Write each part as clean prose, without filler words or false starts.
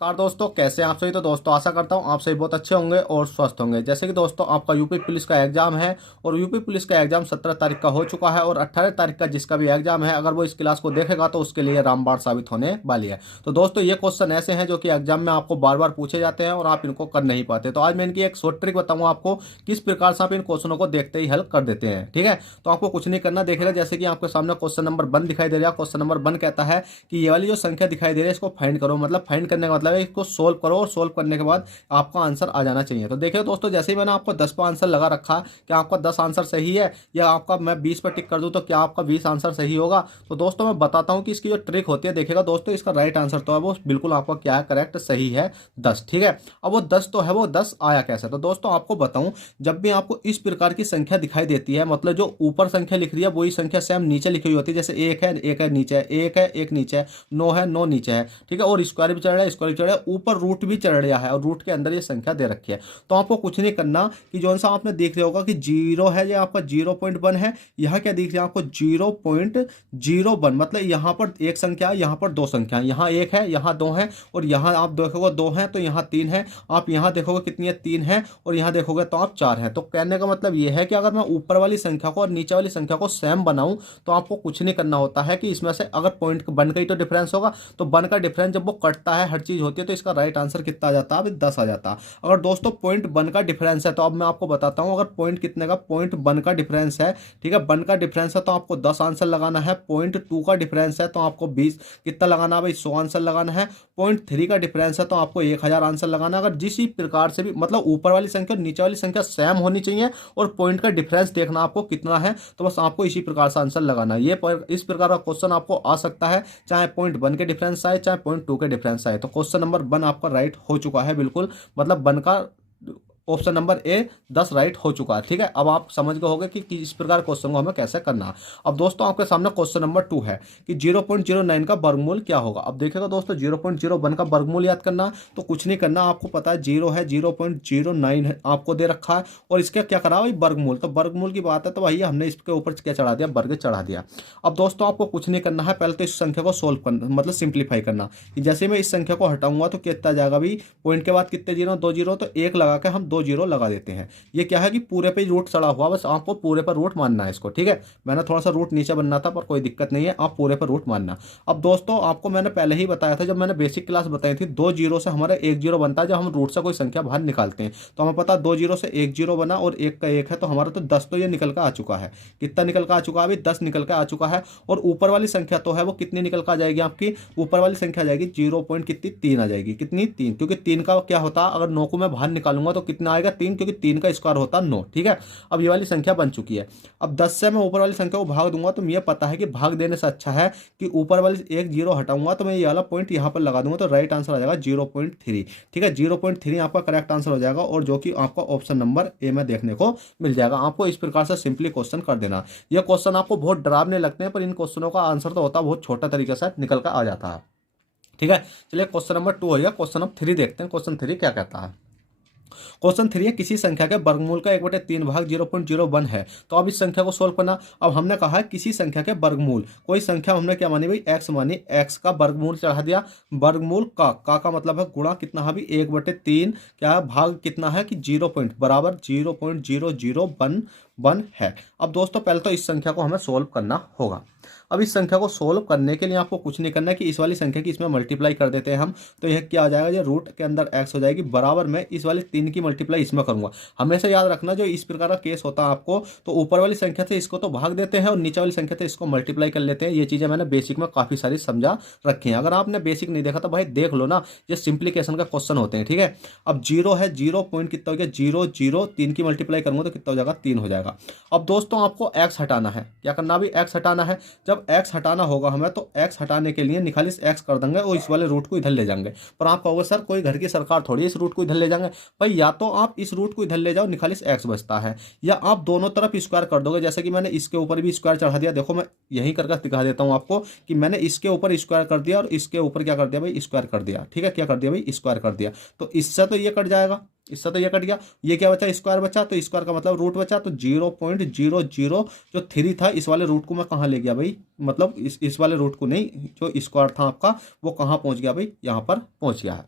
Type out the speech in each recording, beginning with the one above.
Car दोस्तों, कैसे हैं आप सभी। तो दोस्तों आशा करता हूं आप सभी बहुत अच्छे होंगे और स्वस्थ होंगे। जैसे कि दोस्तों आपका यूपी पुलिस का एग्जाम है और यूपी पुलिस का एग्जाम 17 तारीख का हो चुका है और 18 तारीख का जिसका भी एग्जाम है, अगर वो इस क्लास को देखेगा तो उसके लिए रामबाण साबित होने वाली है। तो दोस्तों ये क्वेश्चन ऐसे हैं जो कि एग्जाम में आपको बार बार पूछे जाते हैं और आप इनको कर नहीं पाते। तो आज मैं इनकी एक शॉर्ट ट्रिक बताऊंगा आपको, किस प्रकार से आप इन क्वेश्चनों को देखते ही हल कर देते हैं। ठीक है, तो आपको कुछ नहीं करना, देखेगा जैसे कि आपके सामने क्वेश्चन नंबर 1 दिखाई दे रहा है। क्वेश्चन नंबर 1 कहता है कि ये वाली जो संख्या दिखाई दे रही है इसको फाइंड करो। मतलब फाइंड करने का मतलब है इसको सोल्व करो और सोल्व करने के बाद आपका आंसर आ जाना चाहिए। तो देखिए दोस्तों, जैसे ही मैंने आपको 10 पर आंसर लगा रखा, क्या आपका 10 आंसर सही है, या आपका मैं 20 पर टिक कर दूं तो क्या आपका 20 आंसर सही होगा। तो दोस्तों मैं बताता हूं कि इसकी जो ट्रिक होती है, देखिएगा दोस्तों इसका राइट आंसर तो है वो बिल्कुल आपका क्या है, करेक्ट सही है 10। ठीक है, अब वो 10 तो है, वो 10 आया कैसे। तो दोस्तों आपको बताऊं, जब भी आपको इस प्रकार की संख्या दिखाई देती है, मतलब जो ऊपर संख्या लिख रही है वही संख्या सेम नीचे लिखी हुई होती है। जैसे एक है नीचे है, एक है एक नीचे है, 9 है 9 नीचे है। ठीक है, और स्क्वायर भी चढ़ रहा है, स्क्वायर भी चढ़ रहा है, ऊपर रूट भी चढ़ रहा है और रूट के अंदर ये संख्या दे रखी है। तो आपको कुछ नहीं करना कि जो सा आपने देख लिया होगा कि 0 है, ये आपका 0.1 है। यहाँ क्या दिख रहा है आपको 0.01, मतलब यहाँ पर एक संख्या है, यहाँ पर दो संख्या है, यहाँ एक है यहाँ दो है और यहाँ आप देखोगे 2 है तो यहाँ 3 है। आप यहाँ देखोगे कितनी है 3 है और यहाँ देखोगे तो आप 4 है। तो कहने का मतलब ये है कि अगर मैं ऊपर वाली संख्या को और नीचे वाली संख्या को सेम बनाऊं तो आपको कुछ नहीं करना होता है कि इसमें से अगर पॉइंट बन का ही तो डिफरेंस होगा, तो बन का डिफरेंस जब वो कटता है, हर चीज होती है, तो इसका राइट आंसर कितना आ जाता है, अभी 10 आ जाता है। अगर दोस्तों पॉइंट बन का डिफरेंस है तो अब मैं आपको बताता हूं, अगर पॉइंट कितने का पॉइंट बन का डिफरेंस है, ठीक है, बन का डिफरेंस है तो आपको 10 आंसर लगाना है। पॉइंट 2 का डिफरेंस है तो आपको 20 कितना लगाना है भाई, 100 आंसर लगाना है। पॉइंट 3 का डिफरेंस है तो आपको 1000 आंसर लगाना है। अगर जिस प्रकार से भी, मतलब ऊपर वाली संख्या और नीचे वाली संख्या सेम होनी चाहिए और पॉइंट का डिफरेंस देखना आपको कितना है, तो बस आपको इसी प्रकार से आंसर लगाना है। ये इस प्रकार का क्वेश्चन आपको आ सकता है, चाहे पॉइंट 1 के डिफरेंस आए चाहे पॉइंट 2 के डिफरेंस आए। तो क्वेश्चन नंबर 1 आपका राइट हो चुका है बिल्कुल, मतलब 1 का ऑप्शन नंबर ए 10 राइट हो चुका है। ठीक है, अब आप समझ गए होंगे कि इस प्रकार क्वेश्चन को हमें कैसे करना है। अब दोस्तों आपके सामने क्वेश्चन नंबर 2 है कि 0.09 का वर्गमूल क्या होगा। अब देखिएगा दोस्तों, 0.01 का वर्गमूल याद करना है तो कुछ नहीं करना, आपको पता है 0 है, 0.09 है आपको दे रखा है और इसका क्या करा भाई वर्गमूल। तो वर्गमूल की बात है तो भैया हमने इसके ऊपर क्या चढ़ा दिया, वर्ग चढ़ा दिया। अब दोस्तों आपको कुछ नहीं करना है, पहले तो इस संख्या को सोल्व करना, मतलब सिंप्लीफाई करना कि जैसे मैं इस संख्या को हटाऊंगा तो कितना जाएगा भाई, पॉइंट के बाद कितने जीरो, 2 जीरो, तो 1 लगा के हम 2 जीरो लगा देते हैं। ये क्या है कि पूरे पे रूट चढ़ा हुआ, बस आपको पूरे पर रूट मानना है इसको। ठीक है, मैंने थोड़ा सा रूट नीचे बनना था पर कोई दिक्कत नहीं है, आप पूरे पर रूट मानना। अब दोस्तों आपको मैंने पहले ही बताया था, जब मैंने बेसिक क्लास बताई थी, 2 जीरो से हमारा 1 जीरो बनता है। जब हम रूट से कोई संख्या बाहर निकालते हैं तो हमें पता है 2 जीरो से 1 जीरो बना और 1 का 1 है, तो हमारा तो 10 तो ये निकल कर आ चुका है। कितना निकल कर आ चुका है अभी, 10 निकल कर आ चुका है। और ऊपर वाली संख्या तो है वो कितनी निकल कर आ जाएगी आपकी, ऊपर वाली संख्या आ जाएगी 0 पॉइंट कितनी 3 आ जाएगी, कितनी 3, क्योंकि 3 का क्या होता है, अगर 9 को मैं बाहर निकालूंगा तो कितना आएगा 3, क्योंकि 3 का स्क्वायर होता है 9। ठीक है, अब ये वाली संख्या बन चुकी है। अब 10 से मैं ऊपर वाली संख्या को भाग दूंगा तो मुझे पता है कि भाग देने से अच्छा है कि ऊपर वाली 1 जीरो हटाऊंगा तो मैं ये वाला पॉइंट यहाँ पर लगा दूंगा, तो राइट आंसर आ जाएगा 0.3। ठीक है, 0.3 आपका करेक्ट आंसर हो जाएगा और जो कि आपका ऑप्शन नंबर ए में देखने को मिल जाएगा। आपको इस प्रकार से सिंपली क्वेश्चन कर देना। यह क्वेश्चन आपको बहुत डरावने लगते हैं पर इन क्वेश्चनों का आंसर तो होता है बहुत छोटा तरीके से निकल कर आ जाता है। ठीक है, चलिए क्वेश्चन नंबर 2 हो गया। क्वेश्चन नंबर 3 देखते हैं। क्वेश्चन 3 क्या कहता है। क्वेश्चन 3 है, किसी संख्या के वर्गमूल का 1/3 भाग 0.01 है। तो अब इस संख्या को सोल्व करना। अब हमने कहा है किसी संख्या के वर्गमूल, कोई संख्या हमने क्या मानी भाई, एक्स मानी, एक्स का वर्गमूल चढ़ा दिया। वर्गमूल का मतलब है गुणा कितना है भी 1/3, क्या है भाग कितना है कि 0 पॉइंट बराबर 0.0011 है। अब दोस्तों पहले तो इस संख्या को हमें सोल्व करना होगा। अब इस संख्या को सोल्व करने के लिए आपको कुछ नहीं करना है कि इस वाली संख्या की इसमें मल्टीप्लाई कर देते हैं हम, तो यह क्या आ जाएगा, ये रूट के अंदर एक्स हो जाएगी बराबर में इस वाली 3 की मल्टीप्लाई इसमें करूंगा। हमेशा याद रखना जो इस प्रकार का केस होता है आपको, तो ऊपर वाली संख्या से इसको तो भाग देते हैं और नीचे वाली संख्या से इसको मल्टीप्लाई कर लेते हैं। ये चीजें मैंने बेसिक में काफी सारी समझा रखी हैं। अगर आपने बेसिक नहीं देखा तो भाई देख लो ना, ये सिंप्लीकेशन का क्वेश्चन होते हैं। ठीक है, अब 0 है, 0 पॉइंट कितना हो गया 0 0, 3 की मल्टीप्लाई करूंगा तो कितना हो जाएगा 3 हो जाएगा। अब दोस्तों आपको एक्स हटाना है, क्या करना भी एक्स हटाना है। जब एक्स हटाना होगा हमें तो एक्स हटाने के लिए निखालिस एक्स कर देंगे और इस वाले रूट को इधर ले जाएंगे। पर आप कहोगे सर कोई घर की सरकार थोड़ी इस रूट को इधर ले जाएंगे। भाई या तो आप इस रूट को इधर ले जाओ, निखालिस एक्स बचता है, या आप दोनों तरफ स्क्वायर कर दोगे। जैसे कि मैंने इसके ऊपर भी स्क्वायर चढ़ा दिया, देखो मैं यहीं करके दिखा देता हूं आपको कि मैंने इसके ऊपर स्क्वायर कर दिया और इसके ऊपर क्या कर दिया भाई, स्क्वायर कर दिया। ठीक है, क्या कर दिया भाई, स्क्वायर कर दिया। तो इससे तो ये कट जाएगा, इससे तो ये कट गया, ये क्या बचा स्क्वायर बचा, तो स्क्वायर का मतलब रूट बचा। तो 0.00 जो 3 था इस वाले रूट को मैं कहाँ ले गया भाई, मतलब इस वाले रूट को नहीं, जो स्क्वायर था आपका वो कहाँ पहुंच गया भाई, यहाँ पर पहुंच गया है।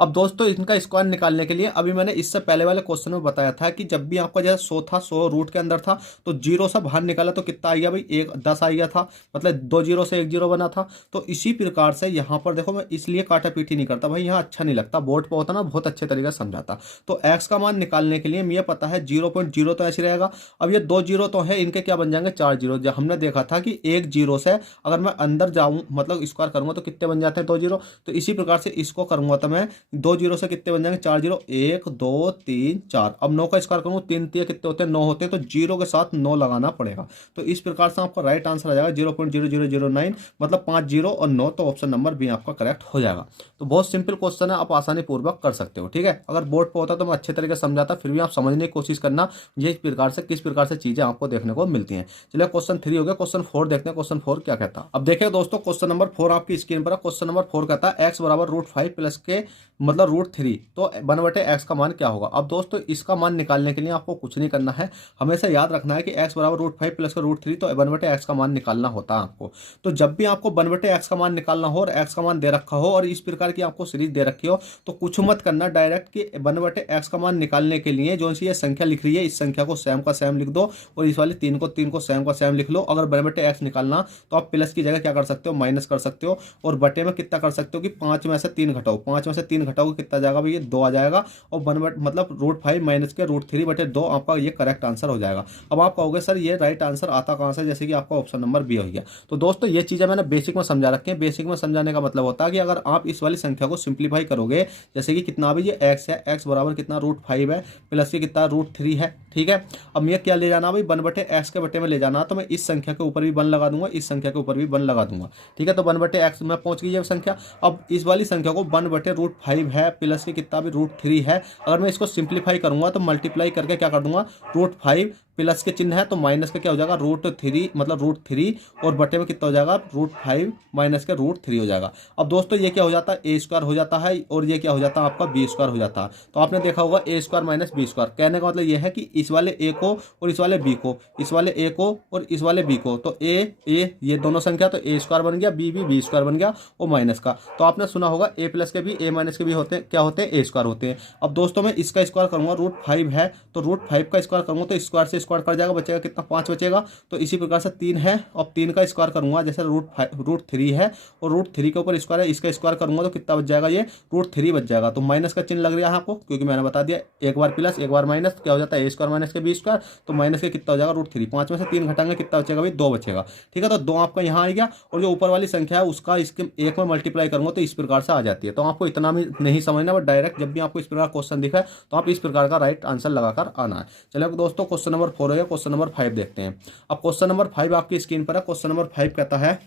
अब दोस्तों इनका स्क्वायर निकालने के लिए अभी मैंने इससे पहले वाले क्वेश्चन में बताया था कि जब भी आपका जैसे 100 था, 100 रूट के अंदर था, तो जीरो से बाहर निकाला तो कितना आ गया भाई, एक 10 आ गया था, मतलब 2 जीरो से 1 जीरो बना था। तो इसी प्रकार से यहाँ पर देखो, मैं इसलिए काटा पीटी नहीं करता भाई, यहाँ अच्छा नहीं लगता, बोर्ड पर होता ना बहुत अच्छे तरीके से समझाता। तो एक्स का मान निकालने के लिए मुझे पता है 0.0 तो ऐसे रहेगा। अब ये 2 जीरो तो है, इनके क्या बन जाएंगे, 4 जीरो। जब हमने देखा था कि एक जीरो से अगर मैं अंदर जाऊं मतलब स्क्वायर करूंगा तो कितने बन जाते हैं, 2 जीरो। तो इसी प्रकार से इसको करूंगा तो मैं 2 जीरो से कितने बन जाएंगे, 4 जीरो, 1 2 3 4। अब 9 का स्क्वायर करूंगा, 3 3 कितने होते हैं, 9 होते हैं, तो जीरो के साथ 9 लगाना पड़ेगा। तो इस प्रकार से आपका राइट आंसर आ जाएगा 0.0009, मतलब 5 जीरो और 9, तो ऑप्शन नंबर बी आपका करेक्ट हो जाएगा। तो बहुत सिंपल क्वेश्चन है, आप आसानी पूर्वक कर सकते हो। ठीक है, अगर बोर्ड पर होता तो मैं अच्छे तरीके से समझाता, फिर भी आप समझने की कोशिश करना ये प्रकार से किस प्रकार से चीजें आपको देखने को मिलती हैं। चलिए क्वेश्चन 3 हो गया, क्वेश्चन 4 देखते हैं। क्वेश्चन 4 क्या कहता है, अब देखिए दोस्तों, क्वेश्चन नंबर 4 आपकी स्क्रीन पर है। क्वेश्चन नंबर 4 कहता है एक्स बराबर √5 प्लस के मतलब √3, तो 1/x का मान क्या होगा। अब दोस्तों इसका मान निकालने के लिए आपको कुछ नहीं करना है, हमेशा याद रखना है कि x बराबर √5 प्लस का √3, तो 1/x का मान निकालना होता है आपको। तो जब भी आपको 1/x का मान निकालना हो और x का मान दे रखा हो और इस प्रकार की आपको सीरीज दे रखी हो, तो कुछ मत करना, डायरेक्ट कि 1/x का मान निकालने के लिए जो सी ये संख्या लिख रही है, इस संख्या को सेम का सेम लिख दो और इस वाली 3 को सेम का सेम लिख लो। अगर 1/x निकालना तो आप प्लस की जगह क्या कर सकते हो, माइनस कर सकते हो, और बटे में कितना कर सकते हो कि 5 में से 3 घटाओ, 5 में से 3 घटाओगे कितना जाएगा भाई, ये 2 आ जाएगा, और मतलब √5 माइनस के √3/2 आपका ये करेक्ट आंसर हो जाएगा। अब आप कहोगे सर ये राइट आंसर आता कहाँ से, जैसे कि आपका ऑप्शन नंबर बी हो गया। तो दोस्तों ये चीज़ें मैंने बेसिक में समझा रखी है। बेसिक में समझाने का मतलब होता है कि अगर आप इस वाली संख्या को सिंप्लीफाई करोगे, जैसे कि कितना भी ये एक्स है, एक्स बराबर कितना √5 है, प्लस के कितना √3 है। ठीक है, अब ये क्या ले जाना भाई, 1/x के बटे में ले जाना, तो मैं इस संख्या के ऊपर भी 1 लगा दूंगा, इस संख्या के ऊपर भी 1 लगा दूंगा। ठीक है, तो 1/x में पहुंच गई ये संख्या। अब इस वाली संख्या को 1/√5 है, प्लस के कितना भी √3 है, अगर मैं इसको सिंप्लीफाई करूंगा तो मल्टीप्लाई करके क्या कर दूंगा, √5 प्लस के चिन्ह है तो माइनस का क्या हो जाएगा, √3, मतलब √3, और बटे में कितना हो जाएगा, √5 माइनस के √3 हो जाएगा। अब दोस्तों ये क्या हो जाता है, ए स्क्वायर हो जाता है, और ये क्या हो जाता है आपका बी स्क्वायर हो जाता है। तो आपने देखा होगा ए स्क्वायर माइनस बी स्क्वायर, कहने का मतलब ये है कि इस वाले ए को और इस वाले बी को, इस वाले ए को और इस वाले बी को, तो ए ये दोनों संख्या, तो ए स्क्वायर बन गया, बी स्क्वायर बन गया, और माइनस का। तो आपने सुना होगा ए प्लस के बी, ए माइनस के बी होते हैं क्या होते हैं, ए स्क्वायर होते हैं। अब दोस्तों मैं इसका स्क्वायर करूंगा, √5 है, तो √5 का स्क्वायर करूंगा तो स्क्वायर से स्क्वायर कर जाएगा, बचेगा कितना, 5 बचेगा। तो इसी प्रकार से 3 है, अब 3 का स्क्वायर करूंगा, जैसे √3 है और √3 के ऊपर स्क्वायर है, इसका स्क्वायर करूंगा तो कितना बच जाएगा, ये √3 बच जाएगा। तो माइनस का चिन्ह लग रहा है आपको, क्योंकि मैंने बता दिया एक बार प्लस एक बार माइनस क्या हो जाता है, ए स्क्वायर माइनस के बी स्क्वायर, तो माइनस के कितना हो जाएगा, √3। 5 में से 3 घटाएंगे कितना बचेगा भाई, 2 बचेगा। ठीक है, तो 2 आपका यहाँ आ गया, और जो ऊपर वाली संख्या है उसका इसके एक में मल्टीप्लाई करूंगा तो इस प्रकार से आ जाती है। तो आपको इतना भी नहीं समझना, बट डायरेक्ट जब भी आपको इस प्रकार क्वेश्चन दिखा है तो आप इस प्रकार का राइट आंसर लगाकर आना है। चलिए दोस्तों क्वेश्चन नंबर 4 हो गया, क्वेश्चन नंबर 5 देखते हैं। अब क्वेश्चन नंबर 5 आपकी स्क्रीन पर है। क्वेश्चन नंबर 5 कहता है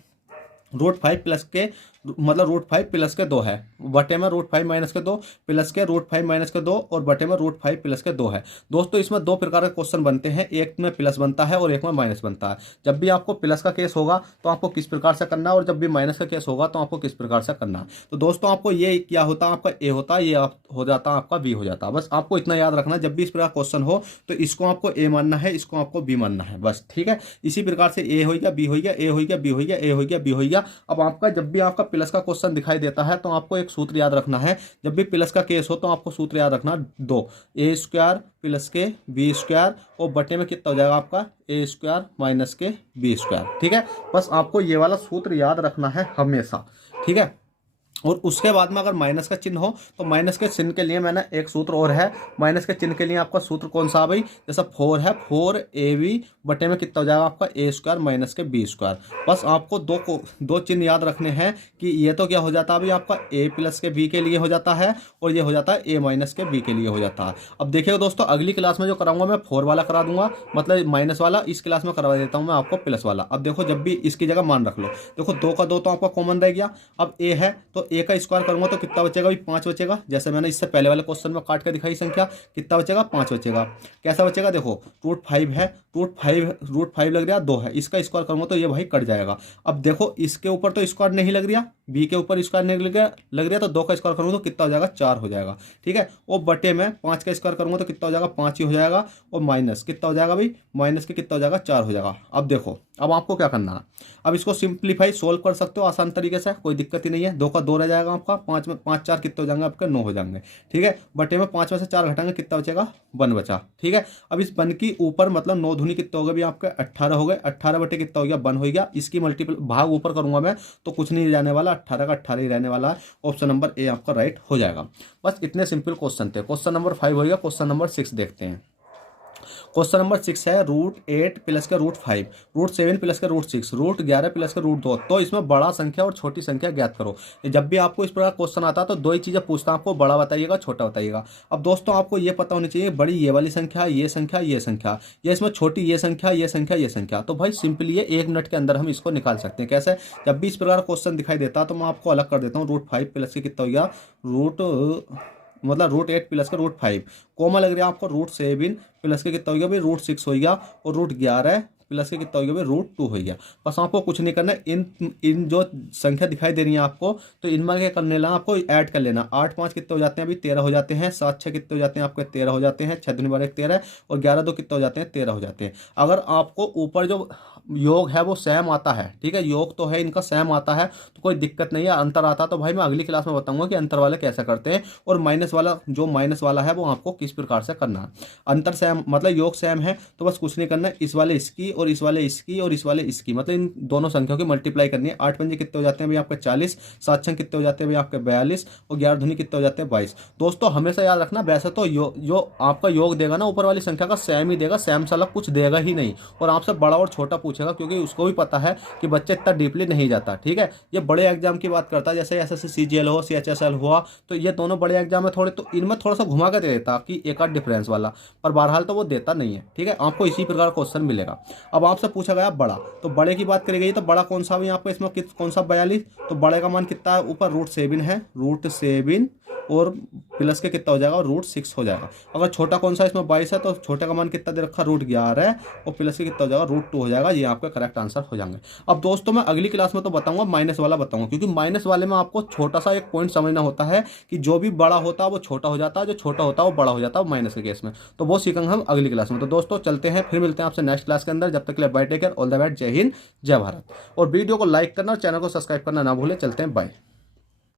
√5 प्लस के मतलब √5 प्लस के 2 है, बटे में √5 माइनस के 2, प्लस के √5 माइनस के 2, और बटे में √5 प्लस के 2 है। दोस्तों इसमें 2 प्रकार के क्वेश्चन बनते हैं, एक में प्लस बनता है और एक में माइनस बनता है। जब भी आपको प्लस का केस होगा तो आपको किस प्रकार से करना है, और जब भी माइनस का केस होगा तो आपको किस प्रकार से करना है। तो दोस्तों आपको ये क्या होता है, आपका ए होता है, ये हो जाता है आपका बी हो जाता है। बस आपको इतना याद रखना, जब भी इस प्रकार क्वेश्चन हो तो इसको आपको ए मानना है, इसको आपको बी मानना है, बस। ठीक है, इसी प्रकार से ए हो गया, बी हो गया, ए हो गया, बी हो गया, ए हो गया, बी हो गया। अब आपका जब भी आपका प्लस का क्वेश्चन दिखाई देता है तो आपको एक सूत्र याद रखना है, जब भी प्लस का केस हो तो आपको सूत्र याद रखना 2, ए स्क्वायर प्लस के बी स्क्वायर, और बटे में कितना हो जाएगा आपका, ए स्क्वायर माइनस के बी स्क्वायर। ठीक है, बस आपको ये वाला सूत्र याद रखना है हमेशा। ठीक है, और उसके बाद में अगर माइनस का चिन्ह हो तो माइनस के चिन्ह के लिए मैंने एक सूत्र और है। माइनस के चिन्ह के लिए आपका सूत्र कौन सा भाई, जैसा 4 है, 4ab बटे में कितना हो जाएगा आपका, ए स्क्वायर माइनस के बी स्क्वायर। बस आपको दो चिन्ह याद रखने हैं कि ये तो क्या हो जाता है भाई आपका ए प्लस के बी के लिए हो जाता है, और ये हो जाता है ए माइनस के बी के लिए हो जाता है। अब देखिएगा दोस्तों, अगली क्लास में जो कराऊंगा मैं 4 वाला करा दूंगा, मतलब माइनस वाला, इस क्लास में करवा देता हूँ मैं आपको प्लस वाला। अब देखो जब भी इसकी जगह मान रख लो, देखो 2 का 2 तो आपका कॉमन रह गया। अब ए है तो ए का स्क्वायर करूंगा तो कितना बचेगा भाई, 5 बचेगा। जैसे मैंने इससे पहले वाले क्वेश्चन में काट के दिखाई संख्या, कितना बचेगा, 5 बचेगा। कैसा बचेगा, देखो √5 है, √5 लग रहा 2 है, इसका स्क्वायर करूंगा तो ये भाई कट जाएगा। अब देखो इसके ऊपर तो स्क्वायर नहीं लग रहा, बी के ऊपर स्क्वायर नहीं लग रहा, तो 2 का स्क्वायर करूंगा तो कितना हो जाएगा, 4 हो जाएगा। ठीक है, और बटे में 5 का स्क्वायर करूंगा तो कितना हो जाएगा, 5 ही हो जाएगा, और माइनस कितना हो जाएगा भाई, माइनस के कितना हो जाएगा, 4 हो जाएगा। अब देखो अब आपको क्या करना है, अब इसको सिंप्लीफाई सोल्व कर सकते हो आसान तरीके से, कोई दिक्कत ही नहीं है। 2 का 2 9 रह जाएगा आपका। 5 में 5 4 कितने हो जाएंगे आपके 9 हो जाएंगे, ठीक है। बटे में 5 में से 4 घटाएंगे कितना बचेगा 1 बचा, ठीक है। अब इस 1 की ऊपर मतलब 9 दूनी कितने हो गए भी आपके 18 हो गए, 18 बटे कितना हो गया 1 हो गया। इसकी मल्टीपल भाग ऊपर करूंगा मैं तो कुछ नहीं जाने वाला, 18 का 18 ही रहने वाला है। ऑप्शन नंबर ए आपका राइट हो जाएगा। बस इतने सिंपल क्वेश्चन थे। क्वेश्चन नंबर 5 हो गया। क्वेश्चन नंबर 6 देखते हैं। क्वेश्चन नंबर 6 है √8 प्लस का √5, √7 प्लस का √6, √11 प्लस का √2। तो इसमें बड़ा संख्या और छोटी संख्या ज्ञात करो। जब भी आपको इस प्रकार क्वेश्चन आता है तो दो ही चीजें पूछता हूं आपको, बड़ा बताइएगा छोटा बताइएगा। अब दोस्तों आपको ये पता होनी चाहिए बड़ी ये वाली संख्या, ये संख्या, ये संख्या, या इसमें छोटी ये संख्या, ये संख्या, ये संख्या। तो भाई सिंपली ये 1 मिनट के अंदर हम इसको निकाल सकते हैं। कैसे? जब भी इस प्रकार क्वेश्चन दिखाई देता है तो मैं आपको अलग कर देता हूँ। √5 प्लस के कितना हो गया मतलब √8 प्लस का √5, कोमा लग रहा है आपको √7 प्लस के कितना हो गया भाई √6 हो गया, और √11 प्लस के कितना हो गया भाई √2 हो गया। बस आपको कुछ नहीं करना है, इन जो संख्या दिखाई दे रही है आपको तो इनमें क्या करने लगा आपको ऐड कर लेना। 8 5 कितने हो जाते हैं अभी 13 हो जाते हैं, 7 6 कितने हो जाते हैं आपके 13 हो जाते हैं, 6 दूनी 12 13, और 11 2 कितने हो जाते हैं 13 हो जाते हैं। अगर आपको ऊपर जो योग है वो सेम आता है, ठीक है, योग तो है इनका सेम आता है तो कोई दिक्कत नहीं है। अंतर आता तो भाई मैं अगली क्लास में बताऊंगा कि अंतर वाले कैसे करते हैं, और माइनस वाला जो माइनस वाला है वो आपको किस प्रकार से करना है। अंतर सेम मतलब योग सेम है तो बस कुछ नहीं करना है, इस वाले इसकी और इस वाले इसकी और इस वाले इसकी, मतलब इन दोनों संख्याओं की मल्टीप्लाई करनी है। 8 पंजे कितने हो जाते हैं भाई आपके 40, 7 छंग कितने हो जाते हैं भाई आपके 42, और 11 दूनी कितने हो जाते हैं 22। दोस्तों हमेशा याद रखना, वैसे तो जो आपका योग देगा ना ऊपर वाली संख्या का सेम ही देगा, सेम से अलग कुछ देगा ही नहीं, और आपसे बड़ा और छोटा पूछेगा क्योंकि उसको भी पता है कि बच्चा इतना डीपली नहीं जाता, ठीक है। ये बड़े एग्जाम की बात करता है, जैसे एसएससी सीजीएल हो, सीएचएसएल हुआ, तो ये दोनों बड़े एग्जाम है थोड़े, तो इनमें थोड़ा सा घुमा कर दे देता कि एक आध डिफरेंस वाला, पर बहरहाल तो वो देता नहीं है, ठीक है। आपको इसी प्रकार क्वेश्चन मिलेगा। अब आपसे पूछा गया बड़ा, तो बड़े की बात करी गई तो बड़ा कौन सा है आपको इसमें कौन सा 42, तो बड़े का मान कितना है ऊपर √7 है, √7 और प्लस के कितना हो जाएगा √6 हो जाएगा। अगर छोटा कौन सा इसमें 22 है तो छोटे का मान कितना दे रखा √11 है, और प्लस के कितना हो जाएगा √2 हो जाएगा। ये आपका करेक्ट आंसर हो जाएंगे। अब दोस्तों मैं अगली क्लास में तो बताऊंगा माइनस वाला बताऊंगा, क्योंकि माइनस वाले में आपको छोटा सा एक पॉइंट समझना होता है कि जो भी बड़ा होता है वो छोटा हो जाता है, जो छोटा होता है वो बड़ा हो जाता है माइनस के केस में। तो वो सीखेंगे हम अगली क्लास में। तो दोस्तों चलते हैं, फिर मिलते हैं आपसे नेक्स्ट क्लास के अंदर। जब तक के लिए bye, take care, all the best, जय हिंद जय भारत। और वीडियो को लाइक करना और चैनल को सब्सक्राइब करना ना भूलें। चलते हैं, बाय।